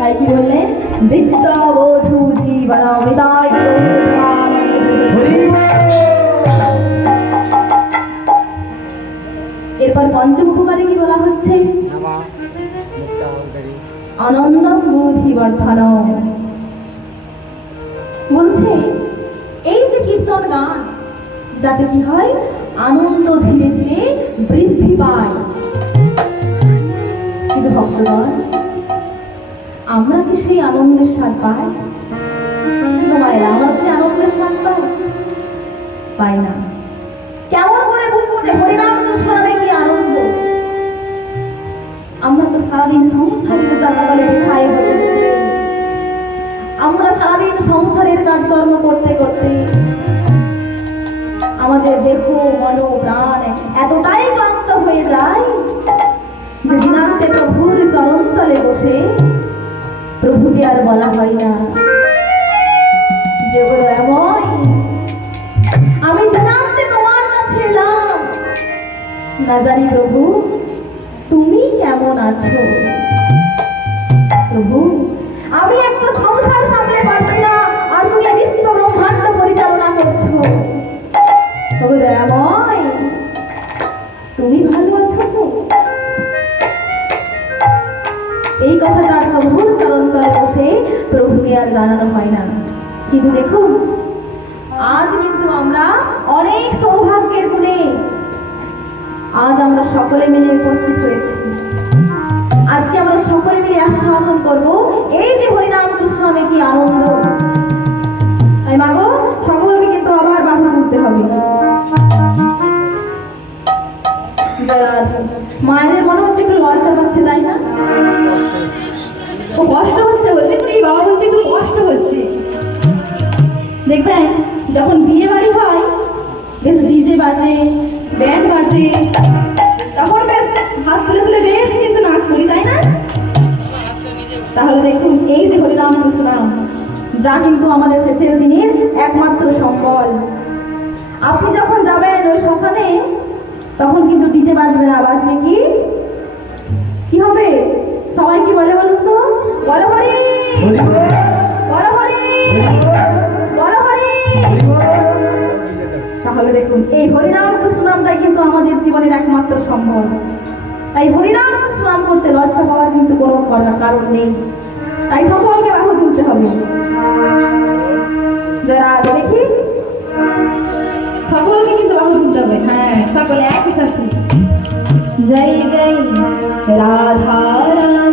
তাই কি বললেন? বিদ্যাবধূ জীবনামৃতায় এরপর পঞ্চম উপকারে কি বলা হচ্ছে? আনন্দম বুদ্ধি বর্ধনম। বলছে এই যে কীর্তন গান, যাতে কি হয়? আনন্দ ধীরে ধীরে বৃদ্ধি পায়। কিন্তু ভক্তগণ, আমরা কি সেই আনন্দের স্বাদ পাই? মায়েরা, আমরা সেই আনন্দের স্বাদ পাই না। কেমন করে বুঝবো যে হরিনাম কৃষ্ণনামে কি আনন্দ? আমরা তো সারাদিন সংসারের জায়গাতলে বিছায় হতে হতে, আমরা সারাদিন সংসারের কাজকর্ম করতে করতে আমাদের দেহ মন প্রাণ এতটাই ক্লান্ত হয়ে যায় যে দিনান্তে প্রভুর চরণ তলে বসে প্রভুকে আর বলা হয় না যে বলো এমন আমি দিনান্তে তোমার কাছে এলাম, না জানি প্রভু তুমি কেমন আছো। প্রভু আমি একটু সংসার সামলে পারছি না, আর তুমি বিশ্ব ব্রহ্মাণ্ড পরিচালনা করছো। প্রভু দয়াময় তুমি ভালো আছো তো? এই কথাটা প্রভুর চরণ তলে বসে প্রভুকে আর জানানো হয় না। কিন্তু দেখুন, আজ কিন্তু আমরা অনেক সৌভাগ্যের গুণে আজ আমরা সকলে মিলে উপস্থিত হয়েছি। আজকে আমরা সকলে মিলে আস্বাদন করব এই যে হরিনাম কৃষ্ণ নামে কি আনন্দ। তাই মাগো, সকলকে কিন্তু আবার বাহু তুলতে হবে। মায়েদের মনে হচ্ছে একটু লজ্জা পাচ্ছে, তাই না? ও কষ্ট হচ্ছে বলতে, এই বাবা বলছে একটু কষ্ট হচ্ছে। দেখবেন যখন বিয়ে বাড়ি হয়, বেশ ডিজে বাজে, ব্যান্ড বাজে, তখন বেশ হাত তুলে তুলে বেশ কিন্তু নাচ করি, তাই না? তাহলে দেখুন, এই যে হরিনাম কৃষ্ণ নাম, যা কিন্তু আমাদের শেষের দিনের একমাত্র সম্বল। আপনি যখন যাবেন ওই শ্মশানে, তখন কিন্তু ডিজে বাজবে না, বাজবে কি? কি হবে? সবাই কি বলে বলুন তো? বলো হরি, বলো হরি, বলো হরি। তাহলে দেখুন, এই হরিনাম কৃষ্ণ নামটাই কিন্তু আমাদের জীবনের একমাত্র সম্বল। তাই হরিনাম কৃষ্ণ নাম করতে লজ্জা পাওয়ার কিন্তু কোনো কারণ নেই। তাই সকলকে বাহু তুলতে হবে। যারা দেখি সকলকে কিন্তু বাহু তুলতে হবে। হ্যাঁ, সকলে একই সাথে জয় জয় রাধা রাম।